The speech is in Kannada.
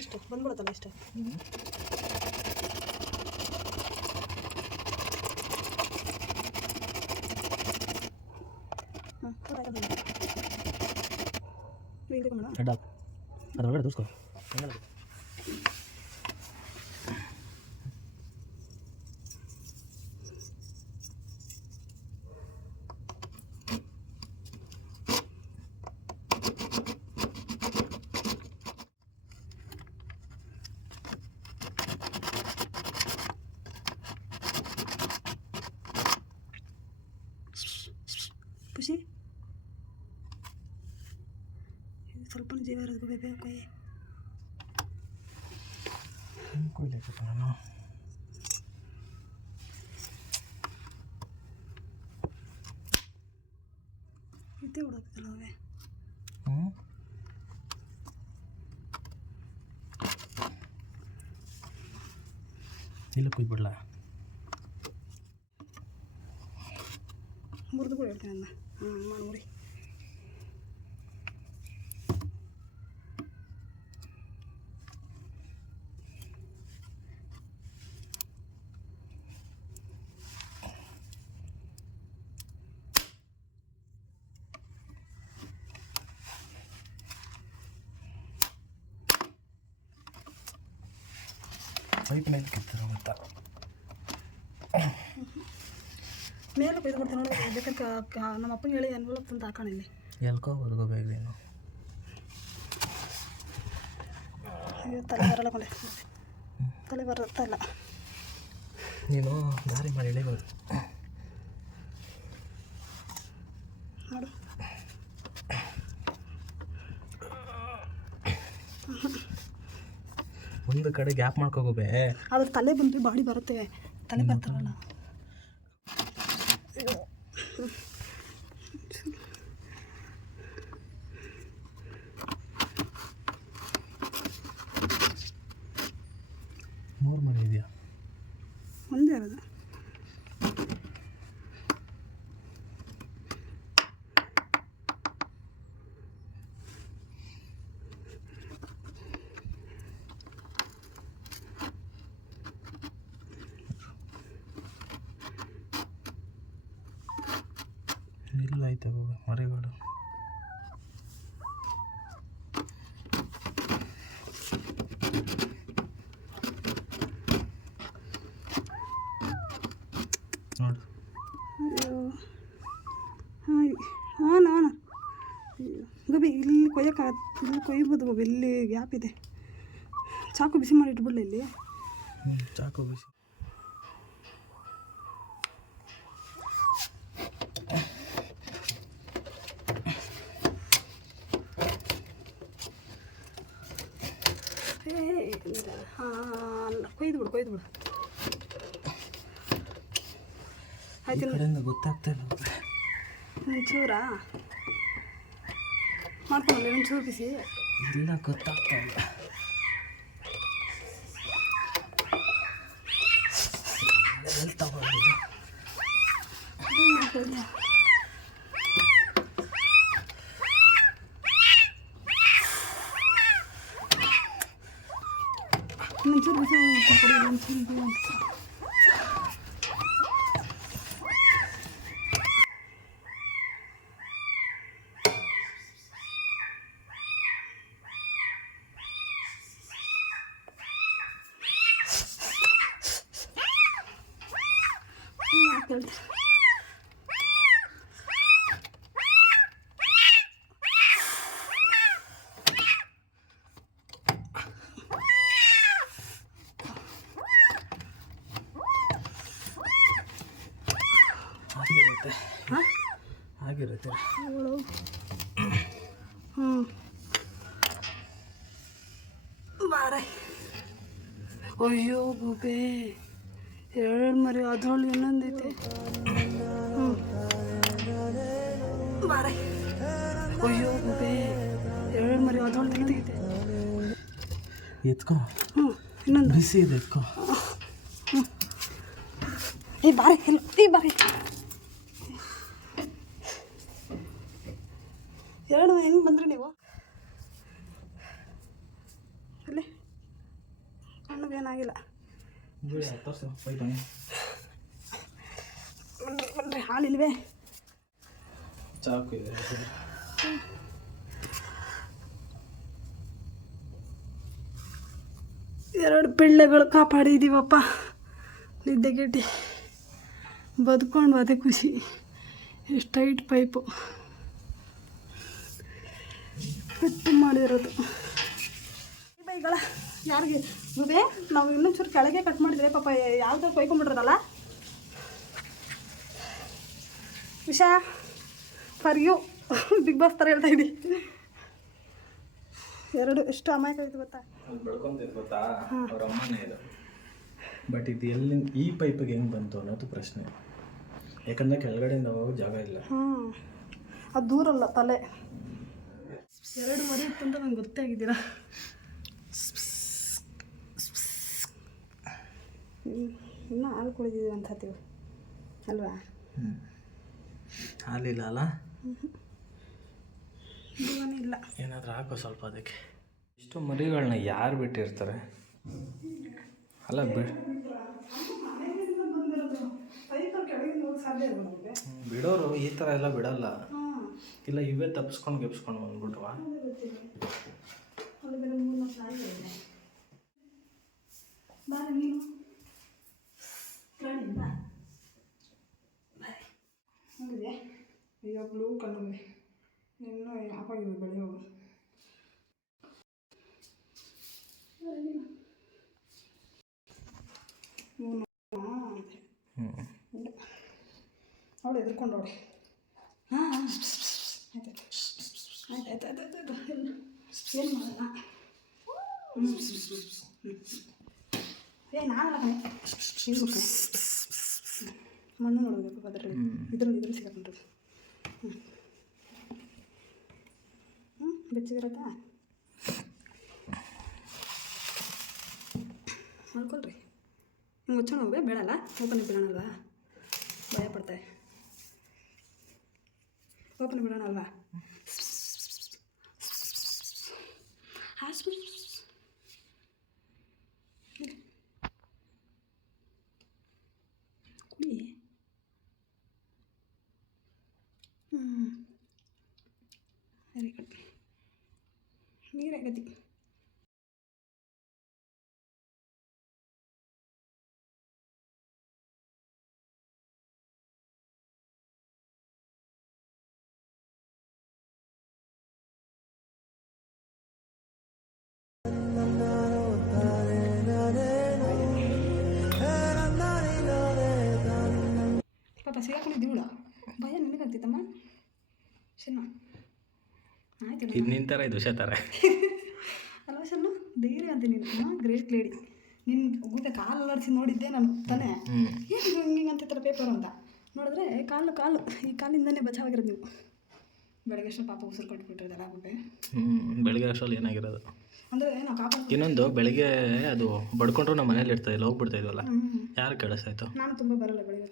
ಇಷ್ಟು ಬಂದ್ಬಿಡುತ್ತಲ್ಲ ಇಷ್ಟು. ಅದರೊಳಗಡೆ ದೂಸ್ಕೋ. ಖುಷಿ ಸ್ವಲ್ಪ ಜೀವ ಇರೋದು ಬೇಬೆ ಕೊಯ್ಯಿ. ಕೊಯ್ಲಿಕ್ಕೆ ನಾನು ಇದ್ದೇ ಹುಡುಕ್ತಲ್ಲ ಅವೇ. ಇಲ್ಲ ಕುಯ್ಬಿಡ್ಲ ಮುರಿದು ಕೂಡ ಹೇಳ್ತೇನೆ ಅನ್ನ. ಮಾಡಿ ಪೈಪ್ ಮೇಲೆ ಕಿತ್ತರ ಮತ್ತ ಮೇಲೆ ಕೊಯ್ದು ಕೊಡ್ತೀನಿ ನೋಡಿ. ಬೇಕಂತ ನಮ್ಮ ಅಪ್ಪಂಗೆ ಹೇಳಿ ಎನ್ವಲಪ್ ಅಂತ ಹಾಕೊಂಡಿಲ್ಲಿ. ಎಲ್ಕೋ ಬದುಕೋಬೇಕು ನೀನು. ಅಯ್ಯೋ ತಲೆ ಬರಲ್ಲ ಮಳೆ, ತಲೆ ಬರುತ್ತಲ್ಲ. ನೀನು ದಾರಿ ಮಾಡಿ ಎಳೆಬೋದು ನೋಡು. ಒಂದು ಕಡೆ ಗ್ಯಾಪ್ ಮಾಡ್ಕೋಗೋಬೇ. ಅದ್ರ ತಲೆ ಬಂದರೆ ಬಾಡಿ ಬರುತ್ತೆ, ತಲೆ ಬರ್ತಾರಲ್ಲ. ಮೂರು ಮನೆ ಇದೆಯಾ? ಒಂದೇ ಇರೋದು. ಇಲ್ಲ ಐತೆ ಮರೆಗಳು. ನೋಡು. ಅಯ್ಯೋ ಹಾಂ ಹಾಂ ಹಾಂ ಗೋಬಿ ಇಲ್ಲಿ ಇಲ್ಲಿ ಕೊಯ್ಬೋದು ಗೋಬಿ. ಇಲ್ಲಿ ಗ್ಯಾಪ್ ಇದೆ. ಚಾಕು ಬಿಸಿ ಮಾಡಿ ಇಟ್ಬಿಡ್ಲ ಇಲ್ಲಿ. ಚಾಕು ಬಿಸಿ. ಹಾಂ ಕೊಯ್ದು ಬಿಡು. ಆಯ್ತು ಕಡೆಯಿಂದ ಗೊತ್ತಾಗ್ತಾ ಇಲ್ಲ. ಒಂಚೂರಾ ಮಾಡ್ಕೊಂಡಲ್ಲ ಒಂಚೂರು ಬಿಸಿ. ಇಲ್ಲ ಗೊತ್ತಾಗ್ತಾ ಇಲ್ಲ. ಎಲ್ಲಿ ತಗೊಂಡಿದ್ದು? ಒಂಚೂರು ಬಿಸಿ ಒಂಚೂರು ಹೇಳ್ತೀನಿ. ಆಗಿರುತ್ತೆ. ಬಾರೆ. ಅಯ್ಯೋ ಗೋಬೆ, ಎರಡು ಮರಿ ಅದರಲ್ಲಿ ಇನ್ನೊಂದೈತೆ. ಬಾರೆ. ಅಯ್ಯೋ ಗೋಬೆ, ಎರಡು ಮರಿ ಅದರಲ್ಲಿ ತೆಗೆದೈತೆ. ಎತ್ಕೋ. ಇನ್ನೊಂದು ಬಿಸಿ ಇದೆ, ಎತ್ಕೋ. ಏ ಬಾರೆ, ಎಲ್ಲ ಏ ಬಾರೆ. ಎರಡು ಹೆಂಗೆ ಬಂದ್ರಿ ನೀವು? ಅಲ್ಲೇ ಏನಾಗಿಲ್ಲ. ಬನ್ರಿ ಹಾಲಿಲ್ವೇ? ಚಾಕು ಇದೆ. ಎರಡು ಪಿಳ್ಳೆಗಳು ಕಾಪಾಡಿದ್ದೀವಪ್ಪ. ನಿದ್ದೆಗೆಟ್ಟಿ ಬದುಕೊಂಡು ಅದೇ ಖುಷಿ. ಎಷ್ಟು ಟೈಟ್ ಪೈಪು ಕಟ್ಟು ಮಾಡಿರೋದು. ಬೈಗಳ ಯಾರಿಗೆ ಗುಬೆ? ನಾವು ಇನ್ನೊಂಚೂರು ಕೆಳಗೆ ಕಟ್ ಮಾಡಿದ್ರೆ ಪಾಪ ಯಾವ್ದಾರು ಕೊಯ್ಕೊಂಬಿಟ್ರದಲ್ಲ. ವಿಷಾ ಫಾರ್ ಯು, ಬಿಗ್ ಬಾಸ್ ಥರ ಹೇಳ್ತಾ ಇದ್ದಿ. ಎರಡು ಎಷ್ಟು ಅಮಾಯಕ ಆಯ್ತು ಗೊತ್ತಾ? ಅದು ಬೆಳ್ಕೊಂತಿದ್ದು ಗೊತ್ತಾ, ಅವ್ರ ಅಮ್ಮನೇ ಇದು. ಬಟ್ ಇದು ಎಲ್ಲಿ ಈ ಪೈಪಿಗೆ ಹೆಂಗೆ ಬಂತು ಅನ್ನೋದು ಪ್ರಶ್ನೆ. ಯಾಕಂದರೆ ಕೆಳಗಡೆಯಿಂದ ಹೋಗೋ ಜಾಗ ಇಲ್ಲ. ಅದು ದೂರಲ್ಲ ತಲೆ. ಎರಡು ಮರಿ ಇತ್ತು ಅಂತ ನಂಗೆ ಗೊತ್ತೇ ಆಗಿದ್ದೀರಾ. ಇನ್ನೂ ಹಾಲು ಕುಡಿದಿದ್ದೀವಿ ಅಂತ ಹೇಳ್ತೀವಿ ಅಲ್ವಾ? ಹಾಲಿಲ್ಲ ಅಲ್ಲ, ಜೀವನೇ ಇಲ್ಲ. ಏನಾದರೂ ಹಾಕೋ ಸ್ವಲ್ಪ ಅದಕ್ಕೆ. ಇಷ್ಟು ಮರಿಗಳನ್ನ ಯಾರು ಬಿಟ್ಟಿರ್ತಾರೆ ಅಲ್ಲ? ಬಿಡೋರು ಈ ಥರ ಎಲ್ಲ ಬಿಡಲ್ಲ. ಇಲ್ಲ ಇವೇ ತಪ್ಪಿಸ್ಕೊಂಡು ಗೆಪ್ಸ್ಕೊಂಡು ಬಂದ್ಬಿಟ್ವಾ? ಅಯ್ಯೋ ಬ್ಲೂ ಕಲರ್ ಇನ್ನೂ ಯಾವಾಗಿವೆ ಬೆಳೆಯೋವು. ಅವಳು ಎದ್ಕೊಂಡವಳೆ. ಹಾಂ ಆಯ್ತು ಏನು ಮಾಡೋಣ? ನಾನಲ್ಲ ಕಣೆ, ಮಣ್ಣು ನೋಡಬೇಕು ಅದರಲ್ಲಿ. ಇದ್ರಲ್ಲಿ ಸಿಗಕೊಂಡ್ರು. ಬೆಚ್ಚಗಿರತ್ತಾ? ಮಾಡ್ಕೊಳ್ರಿ. ಹಿಂಗೆ ಮುಚ್ಚೋಣ ಹೋಗಿ ಬೇಡಲ್ಲ, ಓಪನ್ ಬಿಡೋಣಲ್ವಾ? ಭಯ ಪಡ್ತಾರೆ. ಓಪನ್ ಬಿಡೋಣ ಅಲ್ವಾ? ಕುಡಿ. Very good. ನೀರಾಗತಿ. ಪಾಪ ಸಿಗಾಕೊಂಡಿದ್ದೀವಳ ಭಯ ನಿನಗಂತಿತ್ತಮ್ಮ ಶನ್ನ. ಆಯ್ತು ನಿನ್ನ ಥರ ಇದು ಥರ ಅಲ್ವಾ ಶನ್ನ? ಧೈರ್ಯ ಅಂತ ನೀನು ಗ್ರೇಟ್ ಲೇಡಿ. ನಿನ್ನ ಗುಡ್ಡೆ ಕಾಲು ಅಲ್ಲಾಡಿಸಿ ನೋಡಿದ್ದೆ ನಾನು ತಾನೇ. ಏನು ಹಿಂಗೆ ಅಂತಿರ್ತಾರೆ ಪೇಪರ್ ಅಂತ ನೋಡಿದ್ರೆ ಕಾಲು ಈ ಕಾಲಿಂದನೇ ಬಚಾವಾಗಿರೋದು ನೀವು. ಬೆಳಗ್ಗೆ ಅಷ್ಟು ಪಾಪ ಉಸಿರು ಕಟ್ಬಿಟ್ಟಿರೋದಲ್ಲ ಗುಡ್ಡೆ. ಬೆಳಗ್ಗೆ ಅಷ್ಟರಲ್ಲಿ ಏನಾಗಿರೋದು ಅಂದರೆ ನಾವು ಕಾಪಾಡ. ಇನ್ನೊಂದು ಬೆಳಗ್ಗೆ ಅದು ಬಡ್ಕೊಂಡ್ರು ನಮ್ಮ ಮನೇಲಿ ಇರ್ತಾ ಇಲ್ಲ, ಹೋಗ್ಬಿಡ್ತಾ ಇದ್ವಲ್ಲ, ಯಾರು ಕೇಳಿಸ್ತಾಯಿತ್ತು? ನಾನು ತುಂಬ ಬರಲ್ಲ ಬೆಳಗ್ಗೆ